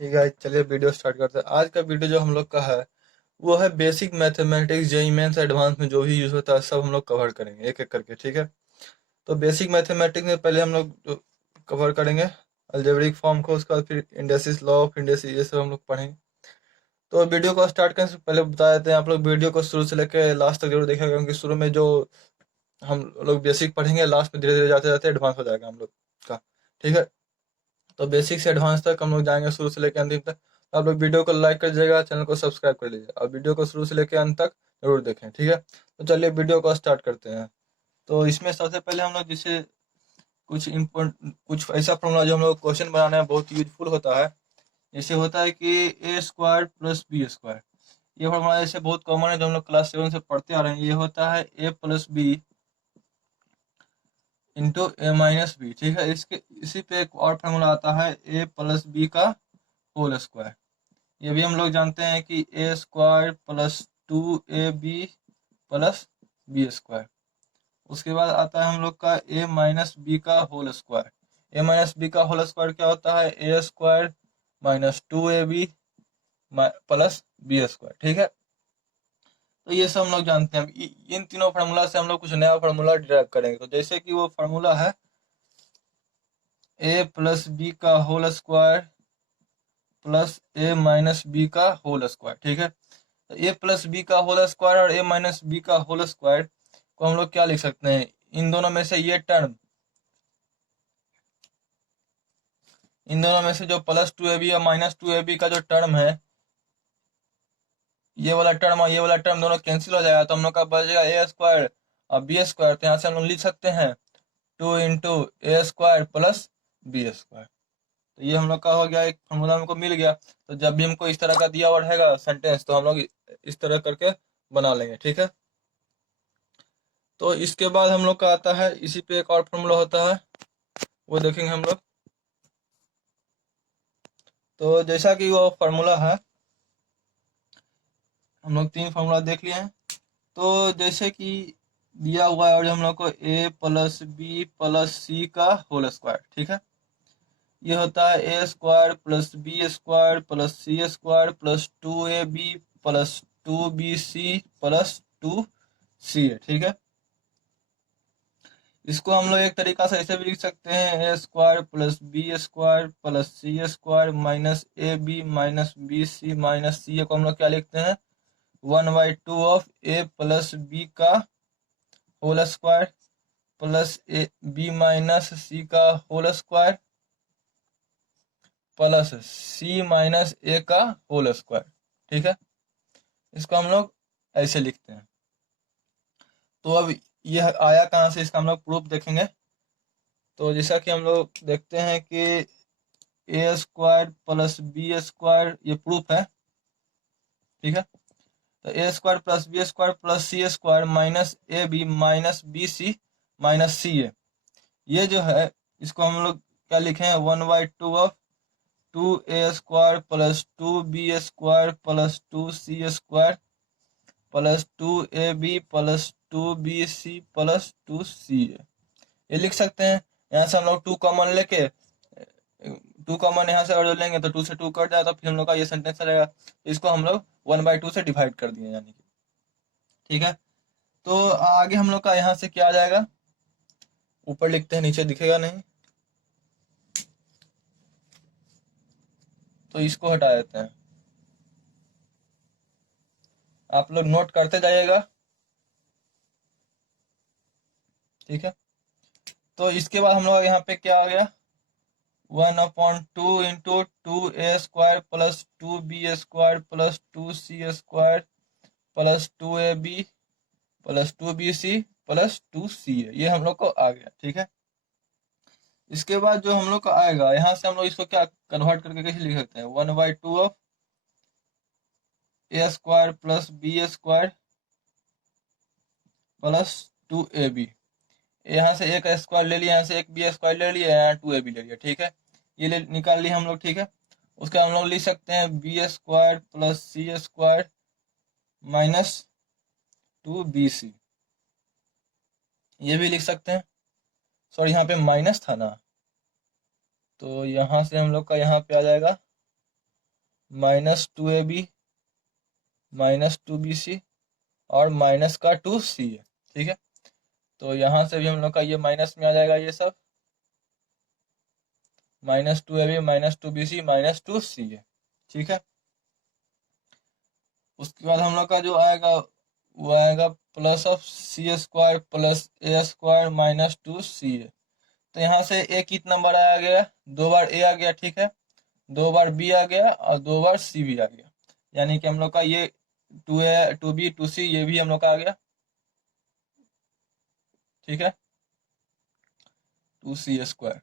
ठीक है, चलिए वीडियो स्टार्ट करते हैं। आज का वीडियो जो हम लोग का है वो है basic mathematics, JEE Mains Advanced में जो भी यूज होता है सब हम लोग कवर करेंगे एक एक करके। ठीक है, तो बेसिक मैथमेटिक्स में पहले हम लोग कवर करेंगे अलजेब्रिक फॉर्म को, उसके बाद फिर इंडेसिस, लॉ ऑफ इंडेसिस, ये सब हम लोग पढ़ेंगे। तो वीडियो को स्टार्ट करने से पहले बता देते हैं, आप लोग वीडियो को शुरू से लेकर लास्ट तक जरूर देखेंगे, क्योंकि शुरू में जो हम लोग बेसिक पढ़ेंगे लास्ट में धीरे धीरे जाते जाते एडवांस हो जाएगा हम लोग का। ठीक है, तो बेसिक से एडवांस तक हम लोग जाएंगे शुरू से लेकर अंतिम तक। तो आप लोग वीडियो को लाइक कर दीजिएगा, चैनल को सब्सक्राइब कर लीजिए और वीडियो को शुरू से लेकर अंत तक जरूर देखें। ठीक है, तो चलिए वीडियो को स्टार्ट करते हैं। तो इसमें सबसे पहले हम लोग जिसे कुछ ऐसा फॉर्मूला जो हम लोग क्वेश्चन बनाने में बहुत यूजफुल होता है। जैसे होता है कि A square plus B square, ये फॉर्मूला जैसे बहुत कॉमन है जो हम लोग क्लास 7 से पढ़ते आ रहे हैं। ये होता है A plus B into A minus B. ठीक है, इसके इसी पे एक और फार्मूला आता है ए प्लस बी का होल स्क्वायर। ये भी हम लोग जानते हैं कि A square plus 2ab plus B square. उसके बाद आता है हम लोग का ए माइनस बी का whole square. A minus B का होल स्क्वायर क्या होता है? A square minus 2ab plus B square. ठीक है, तो ये सब हम लोग जानते हैं। इन तीनों फार्मूला से हम लोग कुछ नया फार्मूला डिराइव करेंगे। तो जैसे कि वो फार्मूला है ए प्लस बी का whole square plus A minus B का होल स्क्वायर। ठीक है, तो ए प्लस बी का होल स्क्वायर और ए माइनस बी का होल स्क्वायर को हम लोग क्या लिख सकते हैं? इन दोनों में से ये टर्म, इन दोनों में से जो प्लस 2ab और माइनस 2ab का जो टर्म है, ये वाला टर्म और ये वाला टर्म दोनों कैंसिल हो जाएगा, तो हम लोग का बचेगा ए स्क्वायर और बी स्क्वायर। तो यहाँ से हम लोग लिख सकते हैं 2 इंटू ए स्क्वायर प्लस बी स्क्वायर। तो ये हम लोग का हो गया, एक फॉर्मूला हमको मिल गया। तो जब भी हमको इस तरह का दिया हुआ रहेगा सेंटेंस, तो हम लोग इस तरह करके बना लेंगे। ठीक है, तो इसके बाद हम लोग का आता है, इसी पे एक और फॉर्मूला होता है, वो देखेंगे हम लोग। तो जैसा कि वो फॉर्मूला है, हम लोग 3 फॉर्मूला देख लिए हैं। तो जैसे कि दिया हुआ है और हम लोग को A plus B plus C का होल स्क्वायर। ठीक है, ये होता है A square plus B square plus C square plus 2ab plus 2bc plus 2ca। ठीक है, इसको हम लोग एक तरीका से ऐसे भी लिख सकते हैं, A square plus B square plus C square minus A B minus B C minus C को हम लोग क्या लिखते हैं? 1/2 ऑफ ए प्लस बी का whole square plus A B minus C का whole square plus C minus A का whole square. ठीक है, इसको हम लोग ऐसे लिखते हैं। तो अब यह आया कहाँ से, इसका हम लोग प्रूफ देखेंगे। तो जैसा कि हम लोग देखते हैं कि A square plus B square, ये प्रूफ है। ठीक है, तो A square plus B square plus C square minus A B minus B C minus C A, ये जो है इसको हम लोग क्या लिखे? 1/2 of 2a² plus 2b² plus 2c² plus 2ab plus 2bc plus 2ca, ये लिख सकते हैं। यहाँ से हम लोग 2 कॉमन लेके, 2 कॉमन यहाँ से अगर लेंगे तो 2 से 2 कट जाए, तो फिर हम लोग का ये सेंटेंस रहेगा। इसको हम लोग 1/2 से डिवाइड कर दिए यानी कि। ठीक है, तो आगे हम लोग का यहाँ से क्या आ जाएगा? ऊपर लिखते हैं, नीचे दिखेगा नहीं, तो इसको हटा देते हैं। आप लोग नोट करते जाइएगा। ठीक है, तो इसके बाद हम लोग यहाँ पे क्या आ गया? 1/2 into 2a² plus 2b² plus 2c² plus 2ab plus 2bc plus 2ca, ये हम लोग को आ गया। ठीक है, इसके बाद जो हम लोग का आएगा, यहाँ से हम लोग इसको क्या कन्वर्ट करके कैसे लिख सकते हैं? 1/2 of a² plus b² plus 2ab। यहाँ से एक स्क्वायर ले लिया, यहाँ से एक b² ले लिया, यहाँ 2ab ले लिया। ठीक है, ये निकाल लिया हम लोग। ठीक है, उसका हम लोग लिख सकते हैं b² plus c² minus 2bc, ये भी लिख सकते हैं। सॉरी, यहाँ पे माइनस था ना, तो यहाँ से हम लोग का यहाँ पे आ जाएगा -2ab -2bc और माइनस का 2c है। ठीक है, तो यहाँ से भी हम लोग का ये माइनस में आ जाएगा, ये सब -2ab -2bc -2c है। ठीक है, उसके बाद हम लोग का जो आएगा वो आएगा plus of c² plus a² -2c है। तो यहाँ से a कितना बार आ गया, 2 बार a आ गया। ठीक है, 2 बार b आ गया और 2 बार c भी आ गया, यानी कि हम लोग का ये 2a 2b 2c ये भी हम लोग का आ गया। ठीक है, 2c²।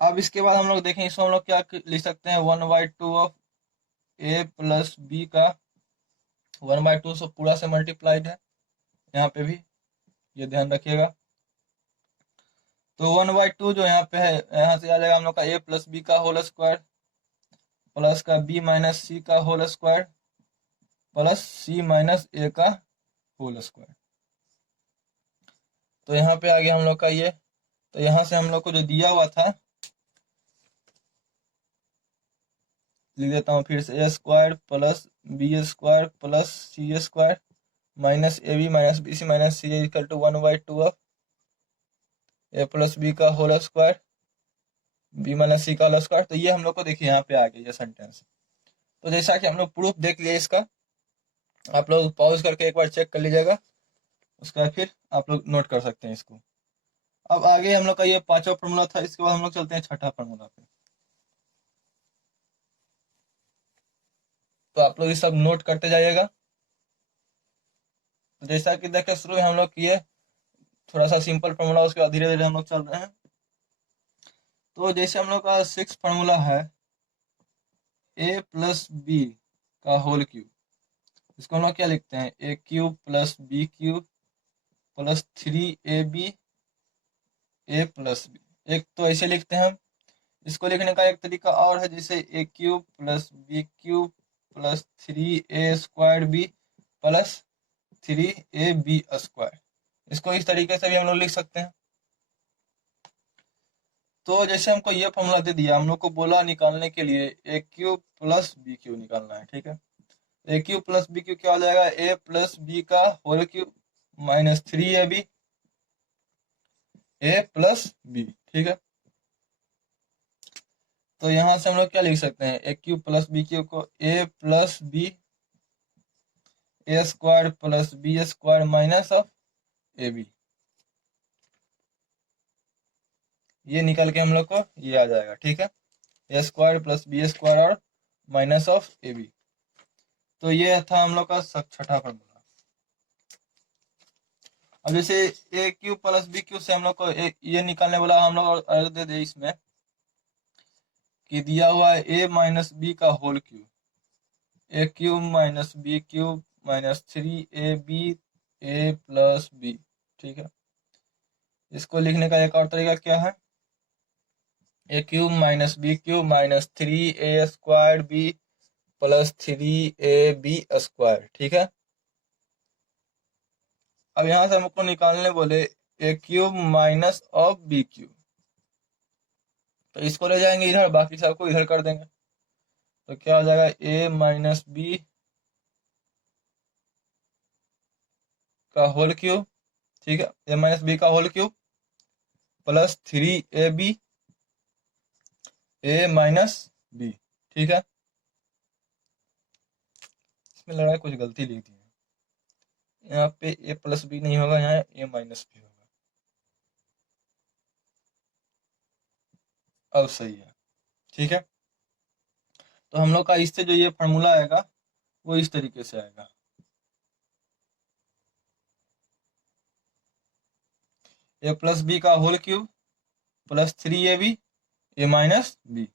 अब इसके बाद हम लोग देखें, इसको हम लोग क्या लिख सकते हैं, 1/2 ऑफ a प्लस b का 1/2 से पूरा से मल्टीप्लाइड है, यहाँ पे भी ये ध्यान रखिएगा। तो 1/2 जो यहाँ पे है, यहाँ से आ जाएगा हम लोग का a प्लस b का होल स्क्वायर प्लस का b माइनस c का whole square plus c minus a का होल स्क्वायर। तो यहाँ पे आ गया हम लोग का ये। तो यहाँ से हम लोग को जो दिया हुआ था लिख देता हूँ फिर से, a² plus b² plus c² minus ab minus bc minus c equal to 1/2 of a plus b का whole square b minus c का होल स्क्वायर। तो ये हम लोग को देखिए यहाँ पे आ गया ये सेंटेंस। तो जैसा कि हम लोग प्रूफ देख लिए इसका, आप लोग पॉज करके एक बार चेक कर लीजिएगा, उसके बाद फिर आप लोग नोट कर सकते हैं इसको। अब आगे हम लोग का ये पांचवा फॉर्मूला था, इसके बाद हम लोग चलते हैं छठा फॉर्मूला पे। तो आप लोग ये सब नोट करते जाइएगा। तो जैसा कि देखे शुरू में हम लोग किए थोड़ा सा सिंपल फॉर्मूला, उसके बाद धीरे धीरे हम लोग चल रहे हैं। तो जैसे हम लोग का 6 फॉर्मूला है a प्लस बी का होल क्यूब, इसको हम लोग क्या लिखते हैं, a³ plus b³ plus 3ab a plus b. एक तो ऐसे लिखते हैं हम, इसको लिखने का एक तरीका और है, जैसे a³ plus b³ plus 3a² b plus 3ab²। इसको इस तरीके से भी हम लोग लिख सकते हैं। तो जैसे हमको ये फॉर्मूला दे दिया, हम लोग को बोला निकालने के लिए a³ प्लस b³ निकालना है। ठीक है, a³ प्लस b³ क्या हो जाएगा, a प्लस b का whole cube minus 3ab a plus b। ठीक है, तो यहाँ से हम लोग क्या लिख सकते हैं, a³ प्लस b³ को a plus b a² plus b² minus of ab, ये निकल के हम लोग को ये आ जाएगा। ठीक है, a² प्लस b² और माइनस ऑफ ab। तो ये था हम लोग का छठा फॉर्मूला। अब जैसे a³ प्लस b³ से हम लोग को ये निकालने वाला हम लोग अलग दे दे इसमें कि दिया हुआ है a माइनस b का whole cube, a³ minus b³ minus 3ab a plus b। ठीक है, इसको लिखने का एक और तरीका क्या है, a³ minus b³ minus 3a² b plus 3ab²। ठीक है, अब यहाँ से हमको निकालने बोले a³ माइनस ऑफ b³, तो इसको ले जाएंगे इधर, बाकी सबको इधर कर देंगे। तो क्या हो जाएगा, a माइनस b का होल क्यूब। ठीक है, a माइनस b का whole cube plus 3ab a minus b। ठीक है, इसमें लग रहा है कुछ गलती लिख दी है, यहाँ पे a प्लस b नहीं होगा, यहाँ a माइनस b होगा। अब सही है। ठीक है, तो हम लोग का इससे जो ये फार्मूला आएगा वो इस तरीके से आएगा, a प्लस b का whole cube plus 3ab a minus b।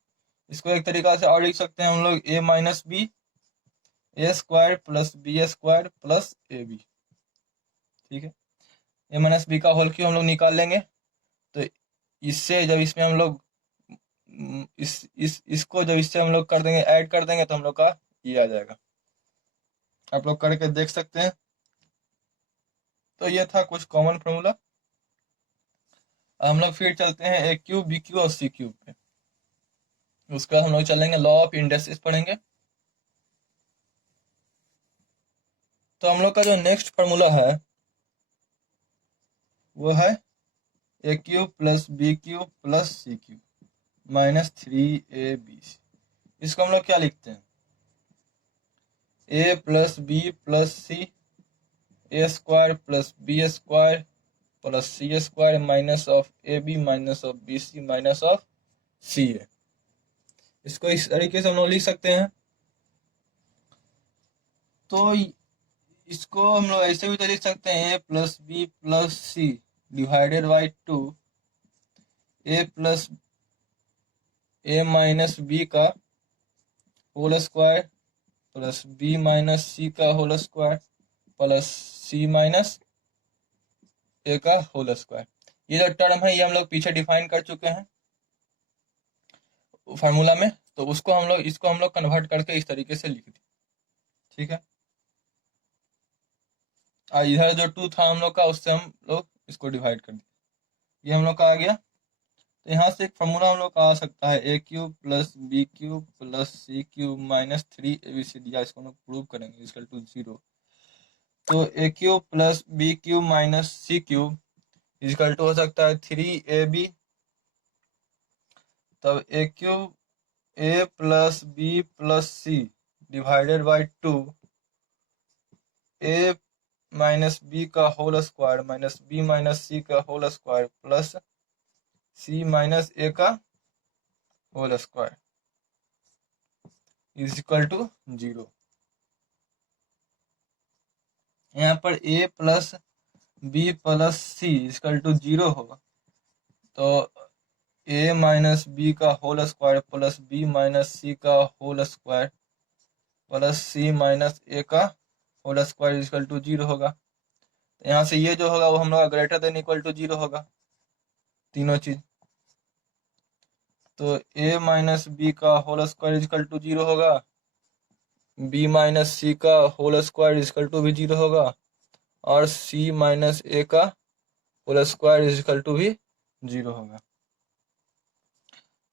इसको एक तरीका से और लिख सकते हैं हम लोग, a minus b a² plus b² plus ab। ठीक है, a माइनस b का होल क्यूब हम लोग निकाल लेंगे। तो इससे जब इसमें हम लोग इसको जब इससे हम लोग कर देंगे, ऐड कर देंगे, तो हम लोग का ये आ जाएगा। आप लोग करके देख सकते हैं। तो ये था कुछ कॉमन फॉर्मूला। हम लोग फिर चलते हैं a³ b³ और c³ पे। उसके बाद हम लोग चलेंगे लॉ ऑफ इंडेक्सेस पढ़ेंगे। तो हम लोग का जो नेक्स्ट फार्मूला है वो है A cube plus B cube plus C cube minus 3ab। इसको हम लोग क्या लिखते हैं, A plus B plus C A square plus B square plus C square minus of A B minus of B C minus of C A. इसको इस तरीके से हम लोग लिख सकते हैं। तो इसको हम लोग ऐसे भी तो लिख सकते हैं, A plus B plus C divided by 2 A plus A minus B का whole square plus B minus C का whole square plus C minus A का होल स्क्वायर। ये जो टर्म है ये हम लोग पीछे डिफाइन कर चुके हैं फार्मूला में, तो इसको हम लोग कन्वर्ट करके इस तरीके से लिख दिए, ठीक है। और इधर जो 2 था हम लोग का, उससे हम लोग इसको डिवाइड कर दिए, ये हम लोग का आ गया। तो यहाँ से एक फार्मूला हम लोग का आ सकता है, A cube plus B cube plus C cube minus 3abc दिया, इसको हम लोग प्रूव करेंगे इक्वल टू 0। तो A cube plus B cube minus C cube equal to हो सकता है 3ab। तब A cube A plus B plus C divided by 2 A minus B का whole square minus B minus C का whole square plus C minus A का whole square is equal to 0। यहाँ पर A plus B plus C equal to 0 होगा, तो A minus B का whole square plus B minus C का whole square plus C minus A का whole square equal to 0 होगा। तो यहाँ से ये जो होगा वो हम लोग ग्रेटर देन इक्वल टू 0 होगा, तीनों चीज। तो ए माइनस बी का होल स्क्वायर इक्वल टू 0 होगा, बी माइनस सी का होल स्क्वायर इक्वल टू भी 0 होगा, और सी माइनस ए का होल स्क्वायर इक्वल टू भी 0 होगा।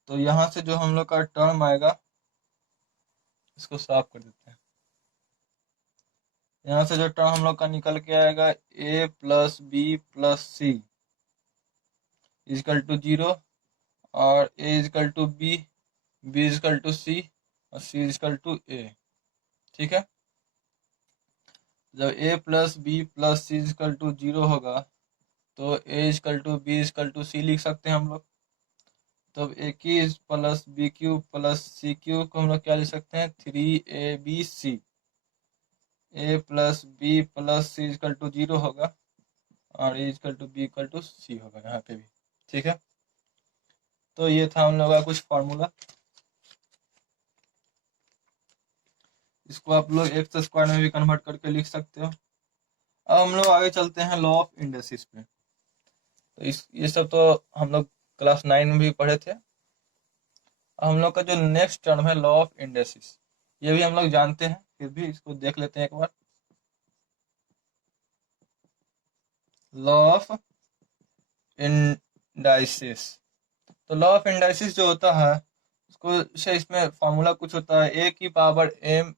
तो यहाँ से जो हम लोग का टर्म आएगा इसको साफ कर देते हैं। यहाँ से जो टर्म हम लोग का निकल के आएगा, A plus B plus C equal to 0, और A equal to B equal to C और सी इक्वल टू ए, ठीक है। जब A plus B plus C equal to 0 होगा तो A equal to B equal to C लिख सकते हैं हम लोग। तब ए की plus B cube plus C cube को हम लोग क्या लिख सकते हैं, 3abc। A plus B plus C equal to 0 होगा और A equal to B equal to C होगा यहाँ पे भी, ठीक है। तो ये था हम लोग का कुछ फॉर्मूला, इसको आप लोग एक्स स्क्वायर में भी कन्वर्ट करके लिख सकते हो। अब हम लोग आगे चलते हैं लॉ ऑफ इंडेक्सेस पे। तो ये सब तो हम लोग क्लास 9 में भी पढ़े थे। अब हम लोग का जो नेक्स्ट टर्म है लॉ ऑफ इंडेक्सेस, ये भी हम लोग जानते हैं, फिर भी इसको देख लेते हैं एक बार। लॉ ऑफ इंडाइसिस, तो लॉ ऑफ इंडाइसिस जो होता है उसको से इसमें फॉर्मूला कुछ होता है, ए की पावर m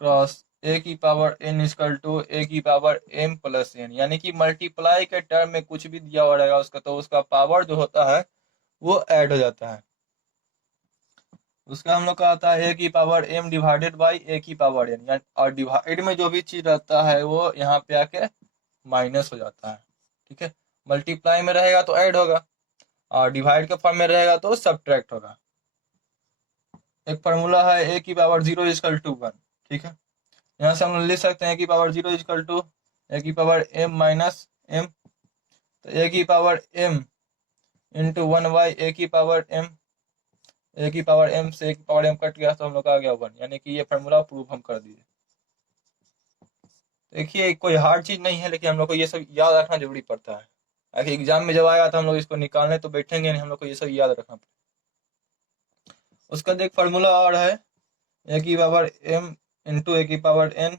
क्रॉस ए की पावर n इक्वल टू ए की पावर m प्लस n, यानी कि मल्टीप्लाई के टर्म में कुछ भी दिया हुआ रहेगा उसका, तो उसका पावर जो होता है वो ऐड हो जाता है। उसका हम लोग का आता है ए की पावर m डिवाइडेड बाई ए की पावर n, यानी और डिवाइड में जो भी चीज रहता है वो यहाँ पे आके माइनस हो जाता है, ठीक है। मल्टीप्लाई में रहेगा तो ऐड होगा और डिवाइड के फॉर्म में रहेगा तो सब्ट्रैक्ट होगा। एक फार्मूला है ए की पावर 0 इक्वल टू 1, ठीक है। यहाँ से हम लिख सकते हैं ए की पावर 0 इक्वल टू ए की पावर m माइनस m, तो ए की पावर m इंटू 1 बाई ए की पावर m, ए की पावर m से ए की पावर m कट गया तो हम लोग का आ गया 1, यानी कि ये फार्मूला प्रूफ हम कर दिए। देखिए कोई हार्ड चीज नहीं है, लेकिन हम लोग को ये सब याद रखना जरूरी पड़ता है। आखिर एग्जाम में जब आएगा तो हम लोग इसको निकालने तो बैठेंगे नहीं, हम लोग को ये सब याद रखना पड़ेगा। उसका एक फार्मूला और है, ए की पावर m इंटू ए की पावर n,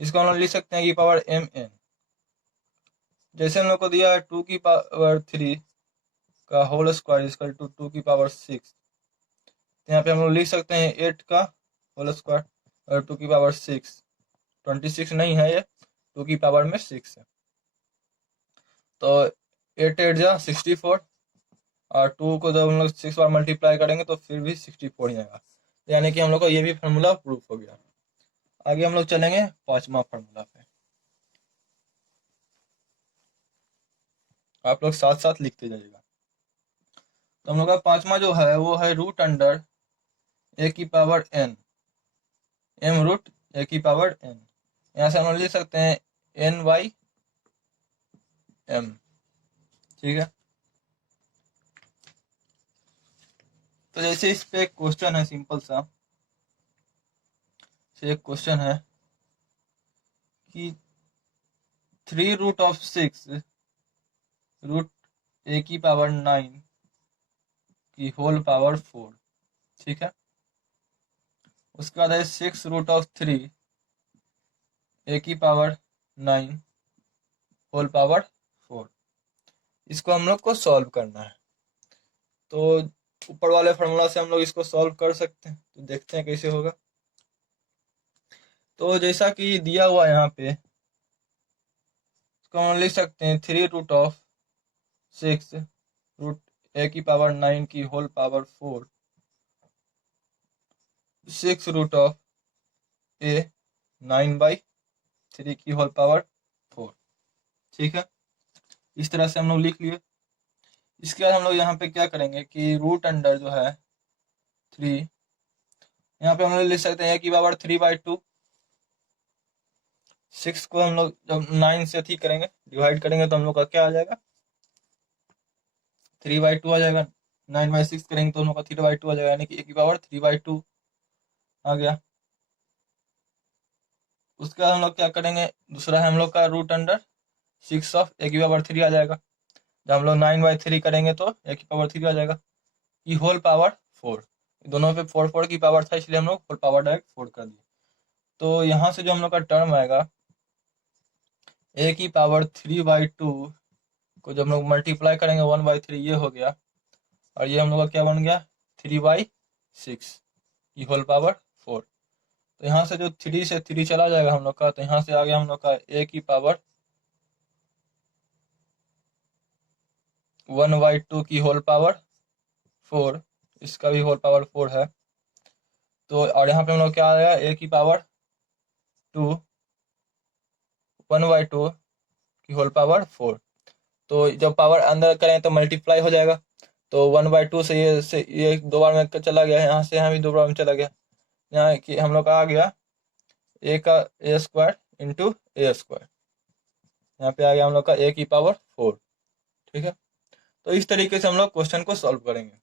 इसको हम लोग लिख सकते हैं की पावर mn। जैसे हम लोग को दिया है 2 की पावर 3 का होल स्क्वायर इक्वल टू 2 की पावर 6। यहाँ पे हम लोग लिख सकते हैं 8 का होल स्क्वायर और 2 की पावर 6। 26 नहीं है, ये 2 की पावर में 6 है। तो 8 8 जा 64 और 2 को जब हम लोग 6 बार मल्टीप्लाई करेंगे तो फिर भी 64 ही आएगा। यानी कि हम लोग का ये भी फार्मूला प्रूफ हो गया। आगे हम लोग चलेंगे 5वां फार्मूला पे। आप लोग साथ साथ लिखते जाइएगा। तो हम लोग का 5वां जो है वो है रूट अंडर ए की पावर n, m रूट ए की पावर n। यहाँ से हम लोग लिख सकते हैं n बाई m। ठीक है, तो जैसे इस पे एक क्वेश्चन है सिंपल सा, एक क्वेश्चन है कि 3 रूट ऑफ 6 रूट ए की पावर 9 की होल पावर 4। ठीक है, उसके बाद है 6 रूट ऑफ 3 ए की पावर 9 होल पावर 4। इसको हम लोग को सॉल्व करना है। तो ऊपर वाले फार्मूला से हम लोग इसको सॉल्व कर सकते हैं, तो देखते हैं कैसे होगा। तो जैसा कि दिया हुआ यहाँ पे, इसको हम लिख सकते हैं 3 रूट ऑफ 6 रूट ए की पावर 9 की होल पावर 4 6 रूट ऑफ ए 9/3 की होल पावर 4। ठीक है, इस तरह से हम लोग लिख लिए। इसके बाद हम लोग यहाँ पे क्या करेंगे कि रूट अंडर जो है 3, यहाँ पे हम लोग लिख सकते हैं ए की पावर 3/2। 6 को हम लोग जब 9 से अथी करेंगे, डिवाइड करेंगे, तो हम लोग का क्या आ जाएगा 3/2 आ जाएगा। 9/6 करेंगे तो हम लोग का 3/2 आ जाएगा, यानी कि ए की पावर 3/2 आ गया। उसके बाद हम लोग क्या करेंगे, दूसरा है हम लोग का रूट अंडर 6 ऑफ ए की पावर 3 आ जाएगा। जब हम लोग 9/3 करेंगे तो ए की पावर 3 आ जाएगा, ये होल पावर 4। दोनों पे 4 4 की पावर था, इसलिए हम लोग होल पावर डायरेक्ट 4 कर दिए। तो यहाँ से जो हम लोग का टर्म आएगा ए की पावर 3/2 को जब हम लोग मल्टीप्लाई करेंगे 1/3, ये हो गया। और ये हम लोग का क्या बन गया 3/6 की होल पावर 4। तो यहाँ से जो 3 से 3 चला जाएगा हम लोग का, तो यहाँ से आ गया हम लोग का ए की पावर 1/2 की होल पावर 4, इसका भी होल पावर 4 है। तो और यहाँ पे हम लोग क्या आएगा ए की पावर 2 1/2 की होल पावर 4। तो जब पावर अंदर करें तो मल्टीप्लाई हो जाएगा। तो 1/2 से ये 2 बार में चला गया, यहाँ से यहाँ भी 2 बार में चला गया। यहाँ कि हम लोग का आ गया ए का ए स्क्वायर इंटू ए स्क्वायर, यहाँ पे आ गया हम लोग का ए की पावर 4। ठीक है, तो इस तरीके से हम लोग क्वेश्चन को सॉल्व करेंगे।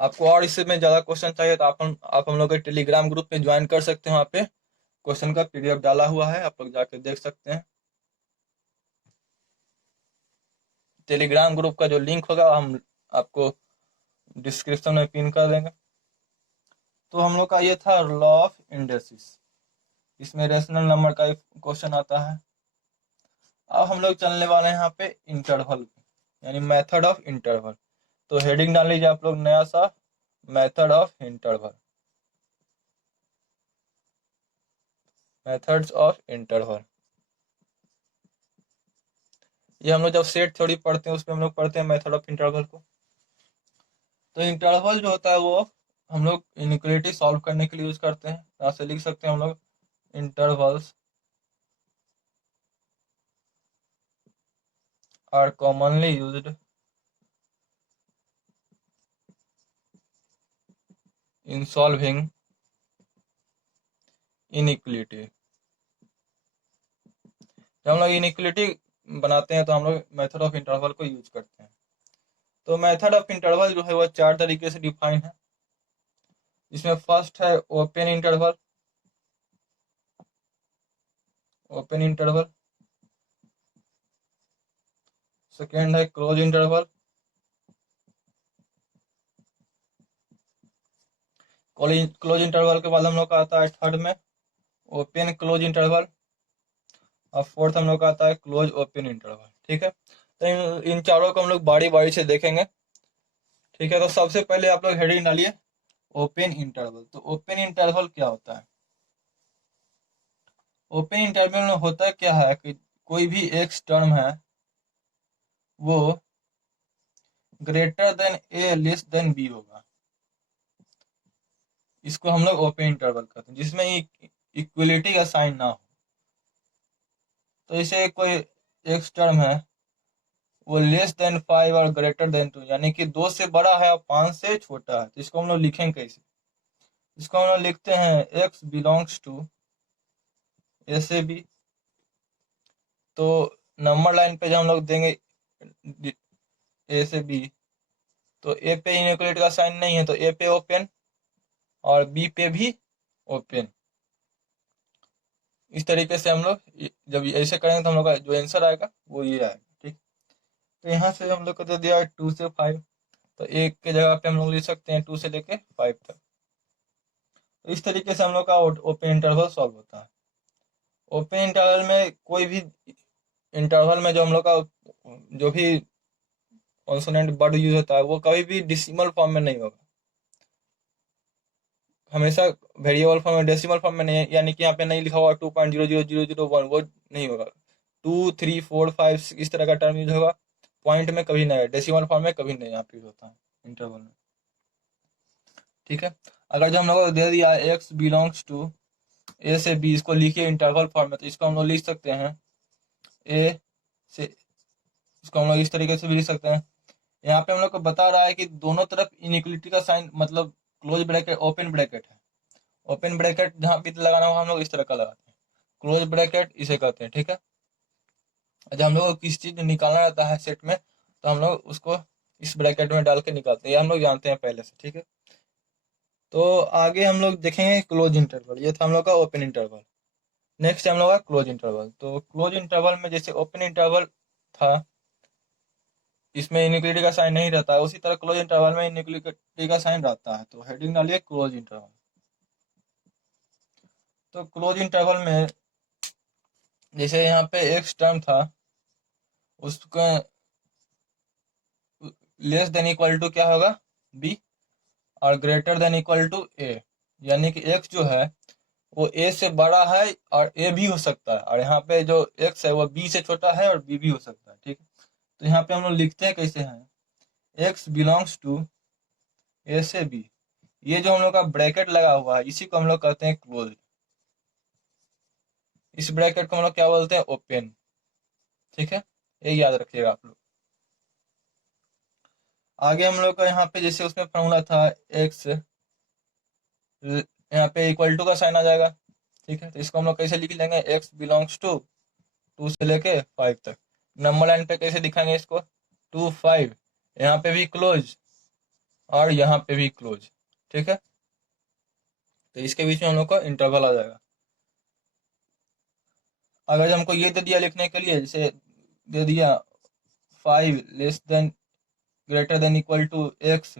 आपको और इससे में ज़्यादा क्वेश्चन चाहिए तो आप हम लोग के टेलीग्राम ग्रुप में ज्वाइन कर सकते हैं। वहाँ पे क्वेश्चन का PDF डाला हुआ है, आप लोग जाके देख सकते हैं। टेलीग्राम ग्रुप का जो लिंक होगा हम आपको डिस्क्रिप्शन में पिन कर देंगे। तो हम लोग का ये था लॉ ऑफ इंडस्ट्रीज, इसमें रेशनल नंबर का क्वेश्चन आता है। अब हम लोग चलने वाले हैं यहाँ पे इंटरवल, यानी मेथड ऑफ इंटरवल। तो हेडिंग डाल लीजिए आप लोग नया सा, method of interval, methods of interval. ये हम लोग जब सेट थ्योरी पढ़ते हैं उसमें हम लोग पढ़ते हैं मेथड ऑफ इंटरवल को। तो इंटरवल जो होता है वो हम लोग इनइक्वालिटी सॉल्व करने के लिए यूज करते हैं। यहाँ से लिख सकते हैं हम लोग intervals are commonly used in solving inequality. जब हम लोग इनइक्वालिटी बनाते हैं तो हम लोग मेथड ऑफ इंटरवल को यूज करते हैं। तो मेथड ऑफ इंटरवल जो है वह 4 तरीके से डिफाइन है। इसमें फर्स्ट है open interval, open interval. Second है क्लोज इंटरवल, क्लोज इंटरवल के बाद हम लोग का आता है थर्ड में ओपन क्लोज इंटरवल, और फोर्थ हम लोग का आता है क्लोज ओपन इंटरवल। ठीक है, तो इन चारों को हम लोग बारी बारी से देखेंगे। ठीक है, तो सबसे पहले आप लोग हेडिंग डालिए ओपन इंटरवल। तो ओपन इंटरवल क्या होता है? ओपन इंटरवल में होता क्या है कि कोई भी एक टर्म है वो ग्रेटर देन ए लेस देन बी होगा। इसको हम लोग ओपन इंटरवल कहते हैं, जिसमें इक्वलिटी का साइन ना हो। तो इसे कोई एक टर्म है वो लेस देन 5 और ग्रेटर देन 2, यानी कि 2 से बड़ा है और 5 से छोटा है। तो इसको हम लोग लिखेंगे कैसे? इसको हम लोग लिखते हैं x बिलोंग्स टू ए से बी। तो नंबर लाइन पे जब हम लोग देंगे ए से बी, तो ए पे इनइक्वलिटी का साइन नहीं है, तो ए पे ओपन और बी पे भी ओपन। इस तरीके से हम लोग जब ऐसे करेंगे तो हम लोग का जो आंसर आएगा वो ये आएगा। ठीक, तो यहाँ से हम लोग को दे दिया 2 से 5, तो एक के जगह पे हम लोग लिख सकते हैं 2 से लेके 5 तक। तो इस तरीके से हम लोग का ओपन इंटरवल सॉल्व होता है। ओपन इंटरवल में कोई भी इंटरवल में जो हम लोग का जो भी कॉन्सोनेंट वर्ड यूज होता है वो कभी भी डेसिमल फॉर्म में नहीं होगा, हमेशा वेरिएबल फॉर्म में, डेसिमल फॉर्म में नहीं है। यानी कि यहाँ पे नहीं लिखा हुआ 2.00001, वो नहीं होगा। 2, 3, 4, 5 इस तरह का टर्म यूज होगा, पॉइंट में कभी नहीं है, डेसिमल फॉर्म में कभी नहीं यहाँ पे यूज होता है इंटरवल में। ठीक है, अगर जो हम लोग को दे दिया x बिलोंग्स टू ए से बी, इसको लिखिए इंटरवल फॉर्म में, तो इसको हम लोग लिख सकते हैं ए से, इसको हम लोग इस तरीके से भी लिख सकते हैं। यहाँ पे हम लोग को बता रहा है कि दोनों तरफ इनइक्वलिटी का साइन, मतलब क्लोज ब्रैकेट ओपन ब्रैकेट है। ओपन ब्रैकेट जहाँ भी लगाना होगा हम लोग इस तरह का लगाते हैं, क्लोज ब्रैकेट इसे कहते हैं। ठीक है, जब हम लोग को किसी चीज निकालना रहता है सेट में, तो हम लोग उसको इस ब्रैकेट में डाल के निकालते हैं, ये हम लोग जानते हैं पहले से। ठीक है, तो आगे हम लोग देखेंगे क्लोज इंटरवल। ये था हम लोग का ओपन इंटरवल। नेक्स्ट हम लोग का क्लोज इंटरवल। तो क्लोज इंटरवल में जैसे ओपन इंटरवल था, इसमें इनइक्वलिटी का साइन नहीं रहता है, उसी तरह क्लोज इंटरवल में इनइक्वलिटी का साइन रहता है। तो हेडिंग डालिए क्लोज इंटरवल। तो क्लोज इंटरवल में जैसे यहाँ पे एक टर्म था, उसका लेस देन इक्वल टू क्या होगा? बी, और ग्रेटर देन इक्वल टू ए, यानी कि x जो है वो a से बड़ा है और a भी हो सकता है, और यहाँ पे जो x है वो b से छोटा है और b भी हो सकता है। ठीक है, तो यहाँ पे हम लोग लिखते हैं कैसे हैं, x बिलोंग्स टू ए से b। ये जो हम लोग का ब्रैकेट लगा हुआ है इसी को हम लोग कहते हैं क्लोज। इस ब्रैकेट को हम लोग क्या बोलते हैं? ओपन। ठीक है, ये याद रखिएगा आप लोग। आगे हम लोग का यहाँ पे जैसे उसमें फॉर्मूला था x, यहाँ पे इक्वल टू का साइन आ जाएगा। ठीक है, तो इसको हम लोग कैसे लिख लेंगे? x बिलोंग्स टू 2 से लेके 5 तक। नंबर लाइन पे कैसे दिखाएंगे इसको? 2, 5, यहाँ पे भी क्लोज और यहाँ पे भी क्लोज। ठीक है, तो इसके बीच में हम लोग का इंटरवल आ जाएगा। अगर हमको ये दे दिया लिखने के लिए, जैसे दे दिया 5 less than greater than equal to x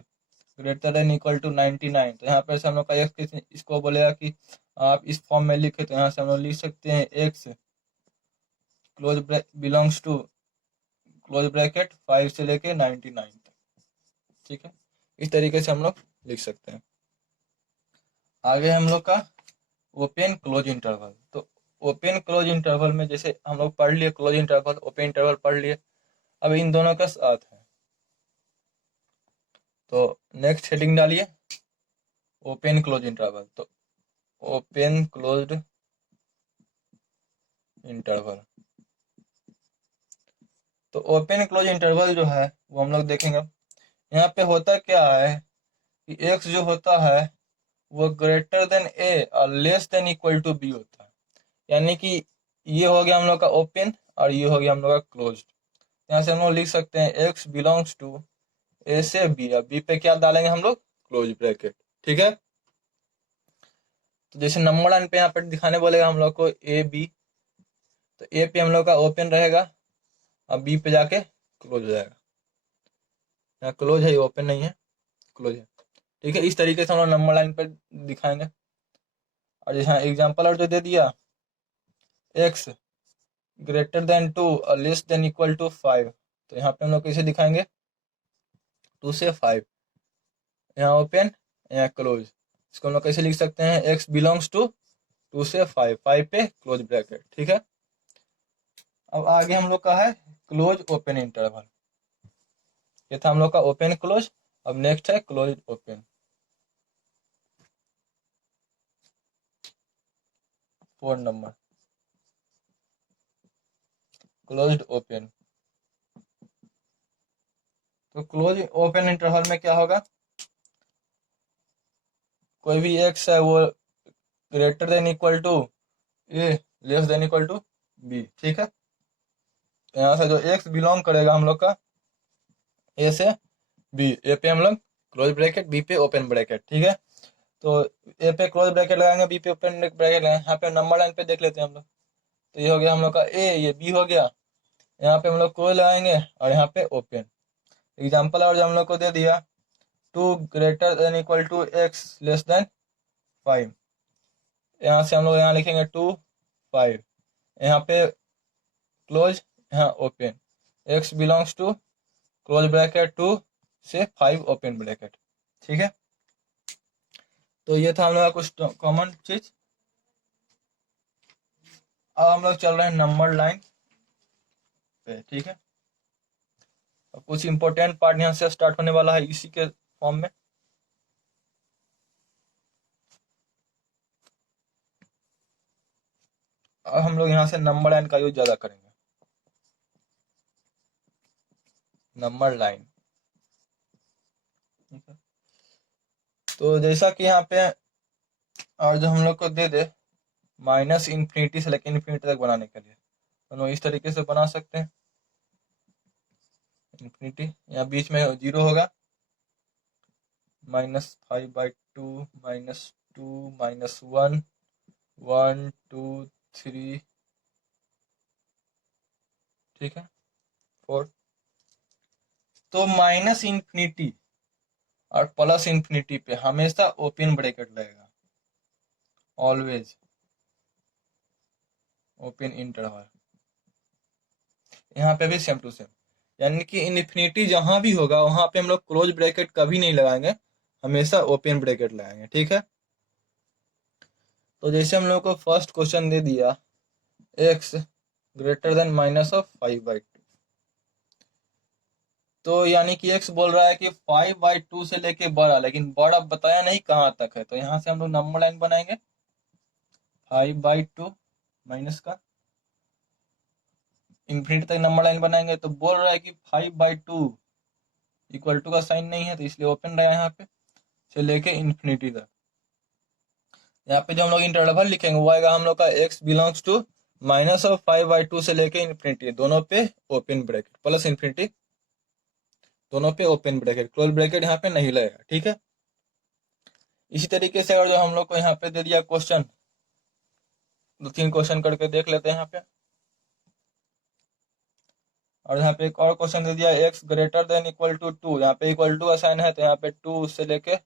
greater than equal to 99, तो यहाँ पे से हम लोग का x इसको बोलेगा कि आप इस फॉर्म में लिखे, तो यहाँ से हम लोग लिख सकते हैं x close belongs to close bracket 5 से लेके 99 तक। ठीक है, इस तरीके से हम लोग लिख सकते हैं। आगे हम लोग का ओपन क्लोज इंटरवल। तो ओपन क्लोज इंटरवल में जैसे हम लोग पढ़ लिए क्लोज इंटरवल, ओपन इंटरवल पढ़ लिए, अब इन दोनों का साथ है। तो नेक्स्ट हेडिंग डालिए ओपन क्लोज इंटरवल। तो ओपन क्लोज्ड इंटरवल। तो ओपन क्लोज इंटरवल जो है वो हम लोग देखेंगे। यहाँ पे होता क्या है कि x जो होता है वो ग्रेटर देन a और less than equal to b होता है। यानी कि ये हो गया हम लोग का ओपन और ये हो गया हम लोग का क्लोज्ड। यहाँ से हम लोग लिख सकते हैं x बिलोंग्स टू a से b, और b पे क्या डालेंगे हम लोग? Close bracket. ठीक है, तो जैसे नंबर लाइन पे यहाँ पे दिखाने बोलेगा हम लोग को a b, तो a पे हम लोग का ओपन रहेगा और b पे जाके क्लोज हो जाएगा। यहाँ क्लोज है, ओपन नहीं है, क्लोज है। ठीक है, इस तरीके से हम लोग नंबर लाइन पर दिखाएंगे। और जैसे एग्जाम्पल और जो दे दिया x ग्रेटर देन 2 और लेस देन इक्वल टू 5, तो यहाँ पे हम लोग कैसे दिखाएंगे, 2 से 5, यहाँ ओपन यहाँ क्लोज, इसको हम लोग कैसे लिख सकते हैं, x बिलोंग्स टू 2 से 5, 5 पे क्लोज ब्रैकेट, ठीक है। अब आगे हम लोग का है क्लोज ओपन इंटरवल, ये था हम लोग का ओपन क्लोज। अब नेक्स्ट है close open. 4 number closed open. तो क्लोज ओपन इंटरवल में क्या होगा, कोई भी x है वो greater than equal to a, less than equal to b, ठीक है। तो यहाँ से जो x बिलोंग करेगा हम लोग का ए से बी, ए पे हम लोग क्लोज ब्रैकेट, बी पे ओपन ब्रैकेट, ठीक है। तो ए पे क्लोज ब्रैकेट लगाएंगे, बी पे ओपन ब्रैकेट लगाएंगे। यहाँ पे नंबर लाइन पे देख लेते हैं हम लोग। तो ये हो गया हम लोग का ए, ये बी हो गया, यहाँ पे हम लोग क्लोज लगाएंगे और यहाँ पे ओपन। एग्जाम्पल और जो हम लोग को दे दिया, 2 greater than equal to x less than 5, यहाँ से हम लोग यहाँ लिखेंगे 2 5, यहाँ पे क्लोज यहाँ open, x belongs to close bracket 2 से 5 ओपन ब्रैकेट, ठीक है। तो ये था हम लोग का कुछ कॉमन चीज। अब हम लोग चल रहे हैं नंबर लाइन पे, ठीक है। अब कुछ इंपॉर्टेंट पार्ट यहाँ से स्टार्ट होने वाला है इसी के फॉर्म में। अब हम लोग यहाँ से नंबर लाइन का यूज ज्यादा करेंगे, नंबर लाइन, ठीक है। तो जैसा कि यहाँ पे और जो हम लोग को दे दे माइनस इन्फिनिटी से लेकर इन्फिनिटी तक बनाने के लिए, तो हम लोग इस तरीके से बना सकते हैं। इन्फिनिटी यहाँ बीच में 0 होगा, -5/2 -2 -1 1 2 3, ठीक है, 4। तो माइनस इन्फिनिटी और प्लस इन्फिनिटी पे हमेशा ओपन ब्रैकेट लगेगा, ऑलवेज ओपन इंटरवल। यहाँ पे भी सेम टू सेम, यानी कि इन्फिनिटी जहां भी होगा वहां पे हम लोग क्लोज ब्रैकेट कभी नहीं लगाएंगे, हमेशा ओपन ब्रैकेट लगाएंगे, ठीक है। तो जैसे हम लोग को फर्स्ट क्वेश्चन दे दिया x ग्रेटर देन -5/2, तो यानी कि x बोल रहा है कि 5/2 से लेके बड़ा, लेकिन बड़ा बताया नहीं कहाँ तक है। तो यहाँ से हम लोग नंबर लाइन बनाएंगे, 5/2 माइनस का इन्फिनिटी तक नंबर लाइन बनाएंगे। तो बोल रहा है कि 5/2 इक्वल टू का साइन नहीं है, तो इसलिए ओपन रहेगा यहाँ पे से लेके इन्फिनिटी तक। यहाँ पे जो हम लोग इंटरवल लिखेंगे वो आएगा हम लोग का x बिलोंग्स टू -5/2 से लेके इन्फिनिटी, दोनों पे ओपन ब्रैकेट, प्लस इन्फिनिटी दोनों पे ओपन ब्रैकेट, क्लोज ब्रैकेट यहाँ पे नहीं लगेगा, ठीक है। इसी तरीके से अगर जो हम लोग को यहाँ पे दे दिया क्वेश्चन, 2-3 क्वेश्चन करके देख लेते हैं यहाँ पे। और यहाँ पे एक और क्वेश्चन दे दिया x greater than equal to 2, यहाँ पे इक्वल टू का साइन है, तो यहाँ पे 2 से लेके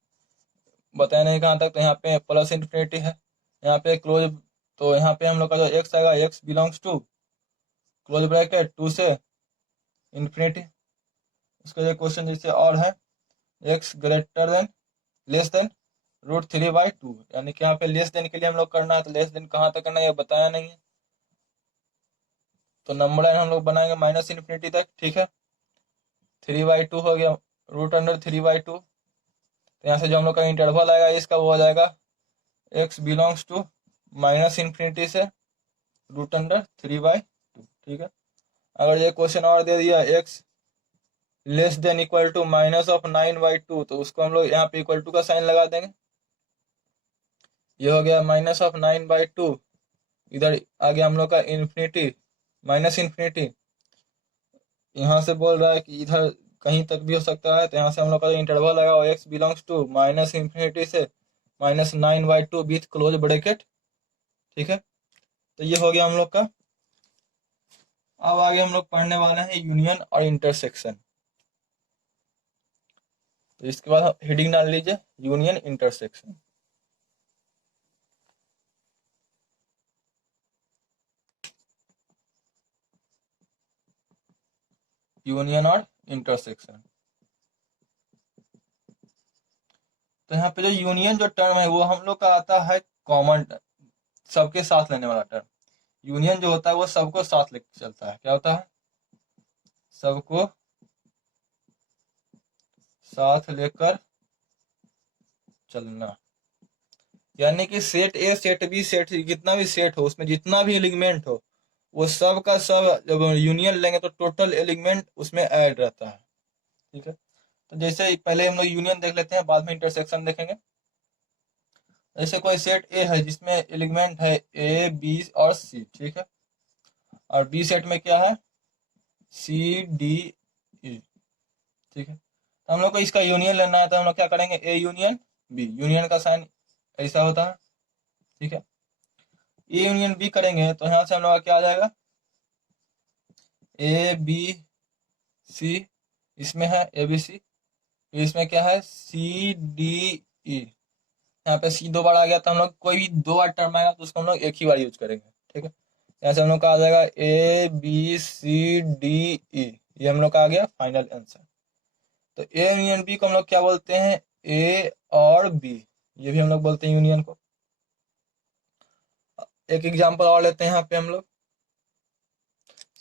बताया नहीं कहाँ तक, तो यहाँ पे प्लस इन्फिनिटी है, यहाँ पे क्लोज। तो यहाँ पे हम लोग का जो x आएगा, x belongs to close bracket 2 से इन्फिनिटी। उसका जो क्वेश्चन जैसे और है, x greater than less than √3/2, यानी कि यहाँ पे लेस देन के लिए हम लोग करना है, तो लेस देन कहाँ तक करना है ये बताया नहीं है। तो नंबर लाइन हम लोग बनाएंगे माइनस इन्फिनिटी तक, ठीक है। 3/2 हो गया, √3/2। तो यहाँ से जो हम लोग का इंटरवल आएगा इसका वो हो जाएगा x belongs to minus infinity से √3/2, ठीक है। अगर ये क्वेश्चन और दे दिया x less than equal to -9/2, तो उसको हम लोग यहाँ पे इक्वल टू का साइन लगा देंगे। ये हो गया -9/2, इधर आ गया हम लोग का इन्फिनिटी माइनस इन्फिनिटी, यहाँ से बोल रहा है कि इधर कहीं तक भी हो सकता है। तो यहाँ से हम लोग का जो इंटरवल आएगा वो x belongs to minus infinity से -9/2 विथ क्लोज ब्रैकेट, ठीक है। तो ये हो गया हम लोग का। अब आगे हम लोग पढ़ने वाले हैं यूनियन और इंटरसेक्शन। तो इसके बाद हेडिंग डाल लीजिए यूनियन इंटरसेक्शन। यूनियन और इंटरसेक्शन। तो यहाँ पे जो यूनियन जो टर्म है वो हम लोग का आता है कॉमन, सबके साथ लेने वाला टर्म। यूनियन जो होता है वो सबको साथ लेके चलता है। क्या होता है? सबको साथ लेकर चलना। यानी कि set a, set b, set जितना भी सेट हो, उसमें जितना भी एलिमेंट हो, वो सब का सब जब यूनियन लेंगे तो टोटल एलिमेंट उसमें ऐड रहता है। ठीक है, तो जैसे पहले हम लोग यूनियन देख लेते हैं, बाद में इंटरसेक्शन देखेंगे। जैसे कोई सेट ए है जिसमें एलिमेंट है ए, बी और सी, ठीक है, और बी सेट में क्या है? सी, डी, ई, ठीक है। तो हम लोग को इसका यूनियन लेना है, तो हम लोग क्या करेंगे? A union b. यूनियन का साइन ऐसा होता है, ठीक है। ए यूनियन बी करेंगे तो यहाँ से हम लोग का क्या आ जाएगा? ए बी सी, इसमें है ए बी सी, इसमें क्या है? C d e. यहाँ पे सी दो बार आ गया, तो हम लोग कोई भी दो बार टर्म आएगा तो उसको हम लोग एक ही बार यूज करेंगे, ठीक है। यहाँ से हम लोग का आ जाएगा ए बी सी डी ई, ये हम लोग का आ गया फाइनल आंसर। तो ए यूनियन बी को हम लोग क्या बोलते हैं? ए और बी, ये भी हम लोग बोलते हैं यूनियन को। एक एग्जांपल और लेते हैं यहाँ पे हम लोग।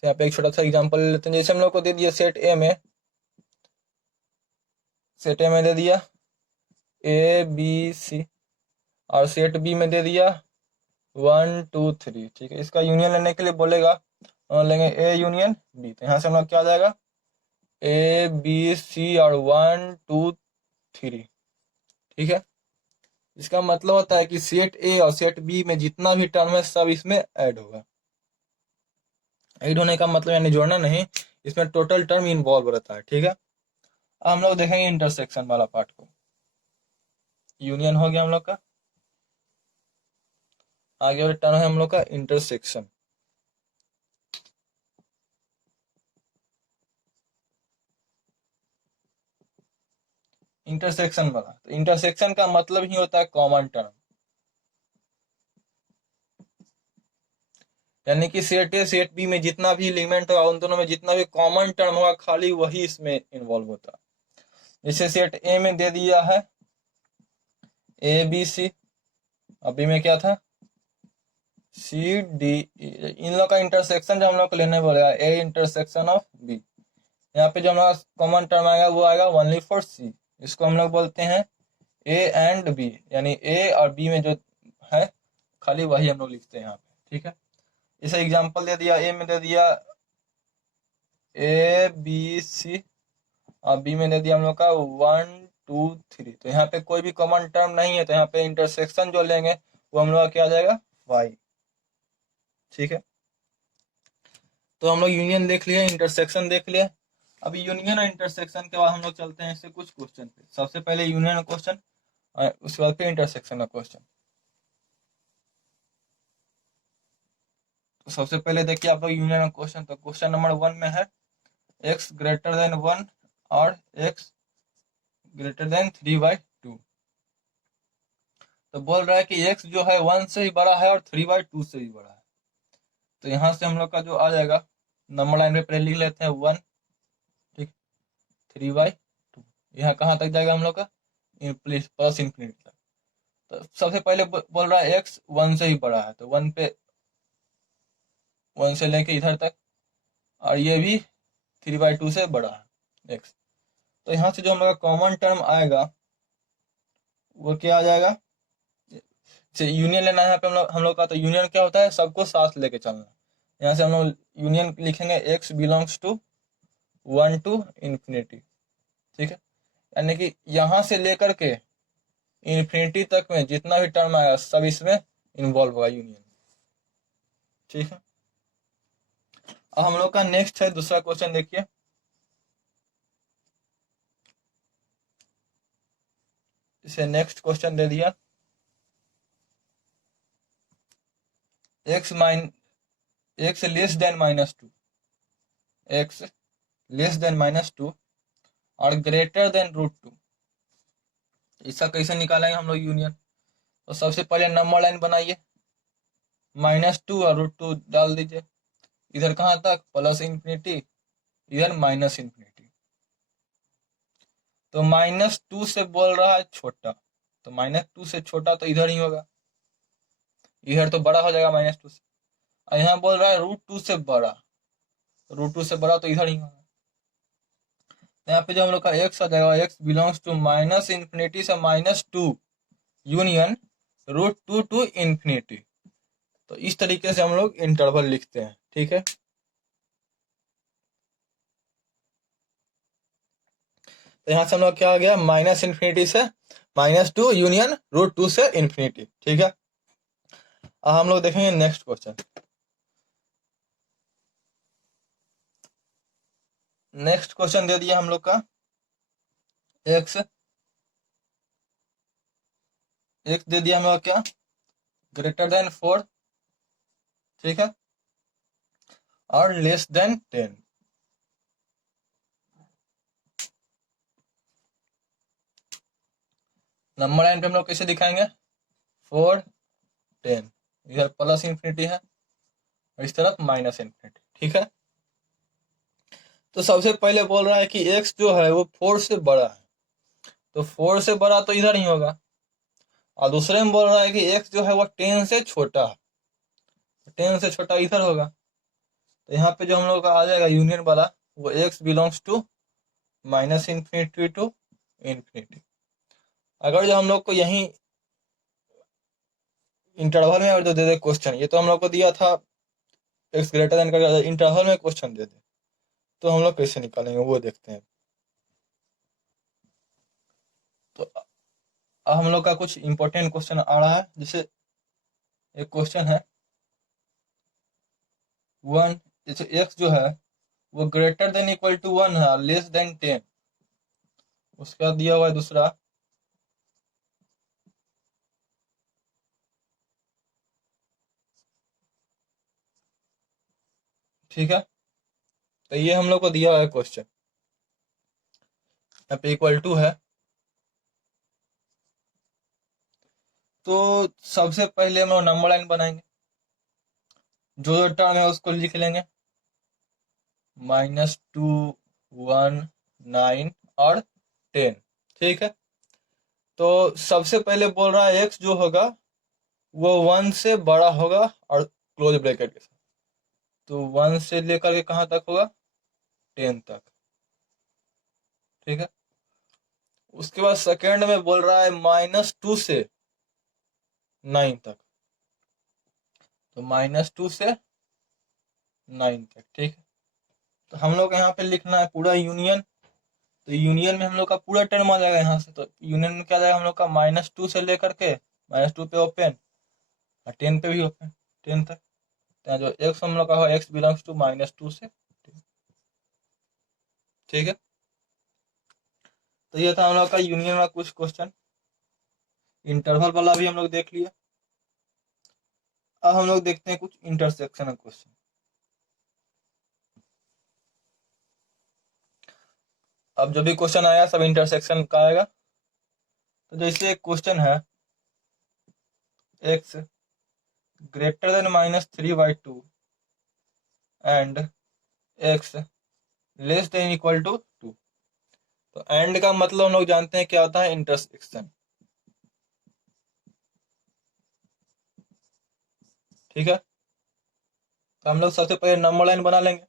यहाँ पे एक छोटा सा एग्जांपल लेते हैं। जैसे हम लोग को दे दिया सेट ए में, सेट ए में दे दिया ए बी सी, और सेट बी में दे दिया 1 2 3, ठीक है। इसका यूनियन लेने के लिए बोलेगा, लेंगे ए यूनियन बी। तो यहाँ से हम लोग क्या आ जाएगा? ए बी सी और 1 2 3, ठीक है। इसका मतलब होता है कि सेट ए और सेट बी में जितना भी टर्म है सब इसमें ऐड होगा। ऐड होने का मतलब यानी जोड़ना नहीं, इसमें टोटल टर्म इन्वॉल्व रहता है, ठीक है। अब हम लोग देखेंगे इंटरसेक्शन वाला पार्ट को। यूनियन हो गया हम लोग का, आगे वाला टर्म है हम लोग का इंटरसेक्शन। इंटरसेक्शन वाला, तो इंटरसेक्शन का मतलब ही होता है कॉमन टर्म। यानी कि सेट ए सेट बी में जितना भी एलिमेंट होगा, उन दोनों में जितना भी कॉमन टर्म होगा, खाली वही इसमें इन्वॉल्व होता है। जैसे सेट ए में दे दिया है ए बी सी, और बी में क्या था? सी डी ई। इन लोग का इंटरसेक्शन जो हम लोग को लेने बोलेगा ए इंटरसेक्शन ऑफ बी, यहाँ पे जो हमारा कॉमन टर्म आएगा वो आएगा ओनली फॉर सी। इसको हम लोग बोलते हैं ए एंड बी, यानी ए और बी में जो है खाली वही हम लोग लिखते हैं यहाँ पे, ठीक है। इसे एग्जांपल दे दिया, ए में दे दिया ए बी सी, और बी में दे दिया हम लोग का 1 2 3। तो यहाँ पे कोई भी कॉमन टर्म नहीं है, तो यहाँ पे इंटरसेक्शन जो लेंगे वो हम लोग का क्या आ जाएगा? वाई, ठीक है। तो हम लोग यूनियन देख लिया, इंटरसेक्शन देख लिया। अभी यूनियन और इंटरसेक्शन के बाद हम लोग चलते हैं इससे कुछ क्वेश्चन पे। सबसे पहले यूनियन क्वेश्चन, उसके बाद फिर इंटरसेक्शन का क्वेश्चन। तो सबसे पहले देखिए आप लोग यूनियन क्वेश्चन। तो क्वेश्चन नंबर 1 में है x ग्रेटर देन 1 और x ग्रेटर देन 3/2। तो बोल रहा है कि x जो है 1 से भी बड़ा है और 3/2 से भी बड़ा है। तो यहाँ से हम लोग का जो आ जाएगा, नंबर लाइन पे पहले लिख लेते हैं 1, ठीक, 3/2, यहाँ कहाँ तक जाएगा हम लोग का? प्लस इंफिनिटी तक। तो सबसे पहले बोल रहा है x 1 से भी बड़ा है, तो 1 पे 1 से लेके इधर तक, और ये भी 3/2 से बड़ा है x। तो यहाँ से जो हम लोग का कॉमन टर्म आएगा वो क्या आ जाएगा? यूनियन लेना है यहाँ पे हम लोग का। तो यूनियन क्या होता है? सबको साथ लेके चलना। यहाँ से हम लोग यूनियन लिखेंगे x belongs to 1 to infinity, ठीक है। यानी कि यहाँ से लेकर के इंफिनिटी तक में जितना भी टर्म आएगा सब इसमें इन्वॉल्व होगा, यूनियन, ठीक है। अब हम लोग का नेक्स्ट है दूसरा क्वेश्चन, देखिए। इसे नेक्स्ट क्वेश्चन दे दिया x less then -2, x less then -2 और ग्रेटर देन √2। इसका कैसे निकालेंगे हम लोग यूनियन? तो सबसे पहले नंबर लाइन बनाइए, -2 और √2 डाल दीजिए। इधर कहाँ तक? प्लस इंफिनिटी इधर माइनस इन्फिनिटी। तो -2 से बोल रहा है छोटा, तो -2 से छोटा तो इधर ही होगा, इधर तो बड़ा हो जाएगा -2 से। और यहाँ बोल रहा है √2 से बड़ा, √2 से बड़ा तो इधर ही होगा। तो यहाँ पे जो हम लोग का x आ जाएगा, x बिलोंग्स टू -इन्फिनिटी से -2 यूनियन √2 टू इन्फिनिटी। तो इस तरीके से हम लोग इंटरवल लिखते हैं, ठीक है। तो यहाँ से हम लोग क्या आ गया, -इन्फिनिटी से -2 यूनियन √2 से इन्फिनिटी, ठीक है। अब हम लोग देखेंगे नेक्स्ट क्वेश्चन। नेक्स्ट क्वेश्चन दे दिया हम लोग का x दे दिया हम लोग क्या, >4, ठीक है, और <10। नंबर लाइन पे हम लोग कैसे दिखाएंगे, 4, 10, इधर प्लस इन्फिनिटी है और इस तरफ माइनस इन्फिनिटी, ठीक है। तो सबसे पहले बोल रहा है कि x जो है वो 4 से बड़ा है, तो 4 से बड़ा तो इधर ही होगा। और दूसरे में बोल रहा है कि x जो है वो 10 से छोटा है, 10 से छोटा इधर होगा। तो यहाँ पे जो हम लोग का आ जाएगा यूनियन वाला, वो x belongs to -minus infinity to infinity. अगर जो हम लोग को यही इंटरवल में अगर जो दे दे क्वेश्चन, ये तो हम लोग को दिया था x ग्रेटर देन का, इंटरवल में क्वेश्चन दे दे तो हम लोग कैसे निकालेंगे वो देखते हैं। तो अब हम लोग का कुछ इंपॉर्टेंट क्वेश्चन आ रहा है, जैसे एक क्वेश्चन है 1, जैसे x जो है वो ग्रेटर देन इक्वल टू 1 है, लेस देन 10। उसका दिया हुआ है दूसरा ठीक है। तो ये हम लोग को दिया हुआ है क्वेश्चन, यहाँ पे इक्वल टू है। तो सबसे पहले हम लोग नंबर लाइन बनाएंगे, जो जो टर्म है उसको लिख लेंगे, -2, 1, 9 और 10, ठीक है। तो सबसे पहले बोल रहा है x जो होगा वो 1 से बड़ा होगा और क्लोज ब्रैकेट के साथ, तो 1 से लेकर के कहाँ तक होगा, 10 तक, ठीक है। उसके बाद सेकेंड में बोल रहा है -2 से 9 तक, तो -2 से 9 तक, ठीक है। तो हम लोग यहाँ पे लिखना है पूरा यूनियन, तो यूनियन में हम लोग का पूरा टर्म आ जाएगा यहाँ से। तो यूनियन में क्या जाएगा हम लोग का, -2 से लेकर के -2 पे ओपन और 10 पे भी ओपन, 10 तक। तो जो x हम लोग का है x बिलोंग्स टू -2 से 10, ठीक है। तो ये था हम लोग का यूनियन में कुछ क्वेश्चन, इंटरवल वाला भी हम लोग देख लिया। अब हम लोग देखते हैं कुछ इंटरसेक्शन क्वेश्चन। अब जो भी क्वेश्चन आया सब इंटरसेक्शन का आएगा। तो जैसे एक क्वेश्चन है x greater than -3/2 and x less than equal to 2। तो एंड का मतलब हम लोग जानते हैं क्या होता है, इंटरसेक्शन, ठीक है। तो हम लोग सबसे पहले नंबर लाइन बना लेंगे,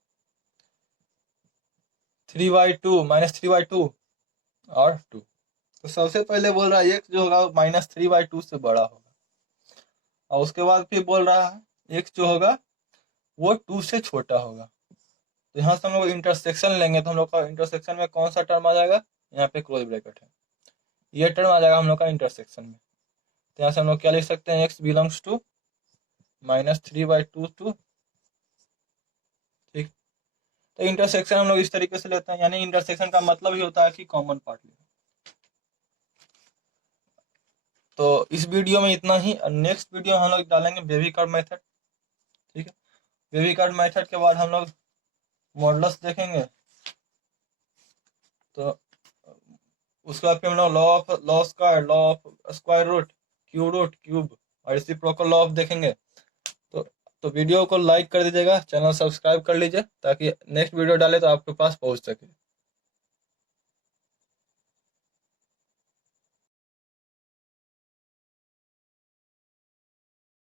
3/2 -3/2 और 2। तो सबसे पहले बोल रहा है x जो होगा -3/2 से बड़ा होगा, और उसके बाद फिर बोल रहा है x जो होगा वो 2 से छोटा होगा। तो यहाँ से हम लोग इंटरसेक्शन लेंगे, तो हम लोग का इंटरसेक्शन में कौन सा टर्म आ जाएगा, यहाँ पे क्लोज ब्रैकेट है, ये टर्म आ जाएगा हम लोग का इंटरसेक्शन में। तो यहाँ से हम लोग क्या लिख सकते हैं, x बिलोंग्स टू -3/2 टू, ठीक। तो इंटरसेक्शन हम लोग इस तरीके से लेते हैं, यानी इंटरसेक्शन का मतलब ही होता है कि कॉमन पार्ट लेना। तो इस वीडियो में इतना ही, नेक्स्ट वीडियो हम लोग डालेंगे बेबी कर्व मेथड, ठीक है। बेबी कर्व मेथड के बाद हम लोग मॉडल्स देखेंगे, तो उसके बाद फिर हम लोग law square, law of square root, cube और रेसिप्रोकल लॉ ऑफ देखेंगे। तो तो वीडियो को लाइक कर दीजिएगा, चैनल सब्सक्राइब कर लीजिए ताकि नेक्स्ट वीडियो डाले तो आपके पास पहुंच सके।